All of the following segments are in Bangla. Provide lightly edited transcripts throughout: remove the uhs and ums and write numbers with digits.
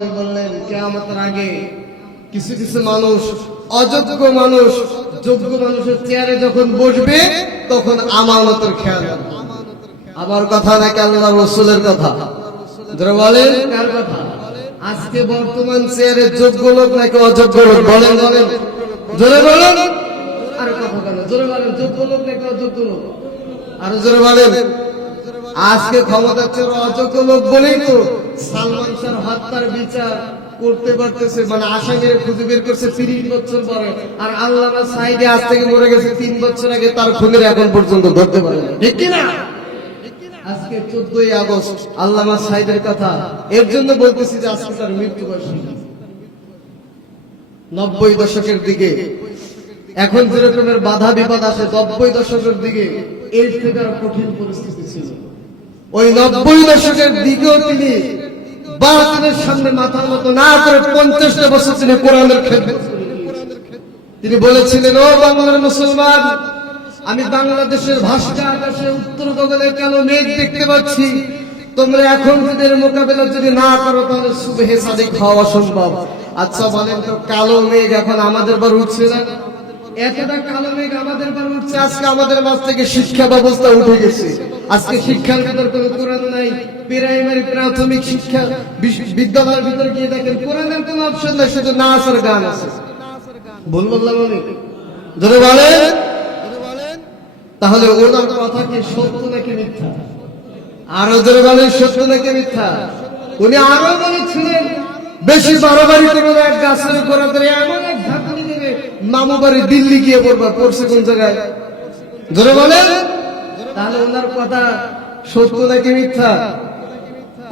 বললেন কিয়ামতের আগে কিছু কিছু মানুষ অযোগ্য মানুষ যোগ্য মানুষের চেয়ারে যখন বসবে তখন আমানতের খেয়াল রাখবে। আমার কথা নাকি আল্লাহ রাসূলের কথা? যারা বলেন কার কথা? আজকে বর্তমান চেয়ারে যোগ্য লোক নাকি অযোগ্য লোক? বলেন বলেন, জোরে বলেন। আর কথা বলেন, জোরে বলেন, যোগ্য লোক নাকি অযোগ্য লোক? আর জোরে বলেন। আজকে ক্ষমতার চেয়ে অযোগ্য লোক বলেই তো সালমান শাহ হত্যার বিচার করতে পারতেছে, মানে আসামির খুঁজে বের করছে 30 বছর পরে। আর আল্লামা সাঈদী আজ থেকে মরে গেছে 3 বছর আগে, তার খুনের এখন পর্যন্ত ধরতে পারে না, ঠিক কিনা? আজকে 14ই আগস্ট আল্লামা সাঈদীর কথা, এর জন্য বলতেছি যে আজকে তার মৃত্যুবার্ষিকী। 90 দশকের দিকে এখন যে রকমের বাধা বিপদ আসে, 90 দশকের দিকে এর থেকে আরো কঠিন পরিস্থিতি ছিল। ওই 90 দশকের দিকেও তিনি বাতিলের সামনে মাথা নত না করে 50টা বছর তিনি কোরআনের খেদমত করে গিয়েছেন। তিনি বলেছিলেন, ও বাংলার মুসলমান, আমি বাংলাদেশের ভাস্কর আকাশে উত্তর গগনে কালো মেঘ দেখতে পাচ্ছি। তোমরা এখন যদি এর মোকাবেলা যদি না করো তাহলে সুবহে সাদিক হওয়া অসম্ভব। আচ্ছা বলেন তো, কালো মেঘ এখন আমাদের বার উঠছে না? এতটা কালো মেঘ আমাদের বার উঠছে। আজকে আমাদের মাঝ থেকে শিক্ষা ব্যবস্থা উঠে গেছে। আজকে শিক্ষার ভিতর কোনো কোরআন নাই। প্রাইমারি প্রাথমিক শিক্ষা বিদ্যালয়ের ভিতর গিয়ে দেখেন কোরআনের কোনো অপশন নাই, শুধু নাচ আর গান আছে। ভুল বললাম আমি? যদি বলেন তাহলে ওনার কথা কি সত্য নাকি মিথ্যা? আরো জোরে বলেন, সত্য নাকি মিথ্যা? উনি আরো বলেছিলেন, বেশি বাড়াবাড়ি করবে এক গাছের উপর এমন এক ঝাঁকুনি দেবে মামু বাড়ি দিল্লি গিয়ে পড়বা। পড়ছে কোন জায়গায়? জোরে বলেন। তাহলে ওনার কথা সত্য নাকি মিথ্যা?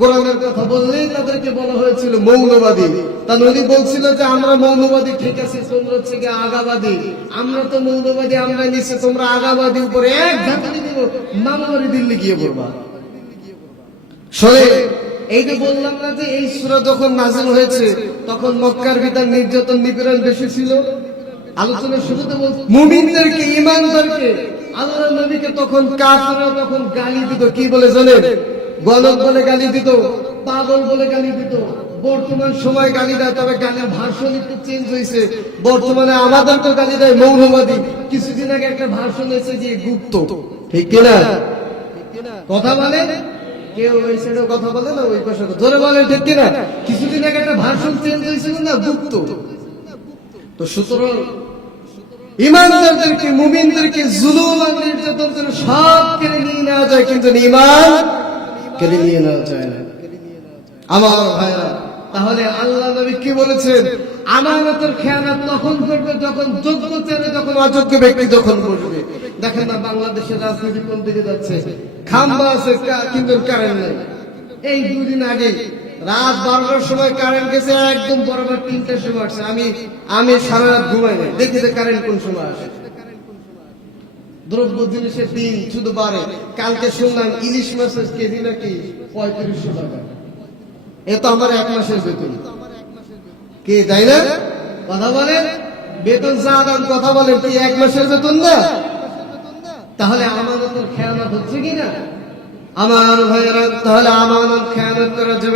কোরআনের কথা বললেই তাদেরকে বলা হয়েছিল মৌলবাদী। তাহলে উনি বলছিল যে আমরা মৌলবাদী, ঠিক আছে, তোমরা হচ্ছে কি আগাবাদী। আমরা তো মৌলবাদী, আমরা নিচে, তোমরা আগাবাদী, উপরে এক ঝাঁকুনি দিব মামু বাড়ি দিল্লি গিয়ে পড়বা। শোনে, এই যে বললাম না যে এই সূরা যখন নাযিল হয়েছে তখন মক্কার ভিতর নির্যাতন নিপীড়ন বেশি ছিল। আলোচনার শুরুতে বলছি মুমিনদেরকে, ঈমানদারকে, আল্লাহর নবীকে তখন কাফেররা তখন গালি দিত। কি বলে জানেন? গলদ বলে গালি দিত, পাগল বলে গালি দিত। বর্তমান সময় গালি দেয়, তবে গালির ভাষণ একটু চেঞ্জ হয়েছে। বর্তমানে আমাদেরকে গালি দেয় মৌলবাদী। কিছুদিন আগে একটা ভাষণ হয়েছে যে গুপ্ত, ঠিক কিনা? কথা বলে কেউ ওই সাইডে কথা বলে না, ওই পাশে জোরে বলে, ঠিক কিনা? কিছুদিন আগে একটা ভাষণ চেঞ্জ হয়েছিল না, গুপ্ত। তো সুতরাং ঈমানদারদেরকে, মুমিনদেরকে জুলুম আর নির্যাতন করে সব কেড়ে নিয়ে নেওয়া যায়, কিন্তু ঈমান কেড়ে নিয়ে নেওয়া যায় না। আমার ভাইরা, তাহলে আল্লাহ নবী কি বলেছেন? আমানতের খেয়ানত তখন করবে যখন যোগ্য চেয়ারে, যখন অযোগ্য ব্যক্তি যখন বসবে। দেখেন না বাংলাদেশের রাজনীতি কোন দিকে যাচ্ছে? খাম্বা আছে কিন্তু কারেন্ট নেই। এই 2 দিন আগে রাত 12টার সময় কারেন্ট গেছে, একদম বরাবর 3টার সময় আসছে। আমি সারা রাত ঘুমাই নাই, দেখি যে কারেন্ট কোন সময় আসে। দ্রব্য জিনিসের দিন শুধু বাড়ে। কালকে শুনলাম ইলিশ মাছের কেজি নাকি 3500 টাকা। এ তো আমার 1 মাসের বেতন। কে তাই না? কথা বলেন, বেতন যা দাম, কথা বলেন, কি 1 মাসের বেতন না? তাহলে আমানতের খেয়ানত হচ্ছে কিনা? আমার ভাইয়েরা, তাহলে আমানত খেয়ানত করা যাবে না।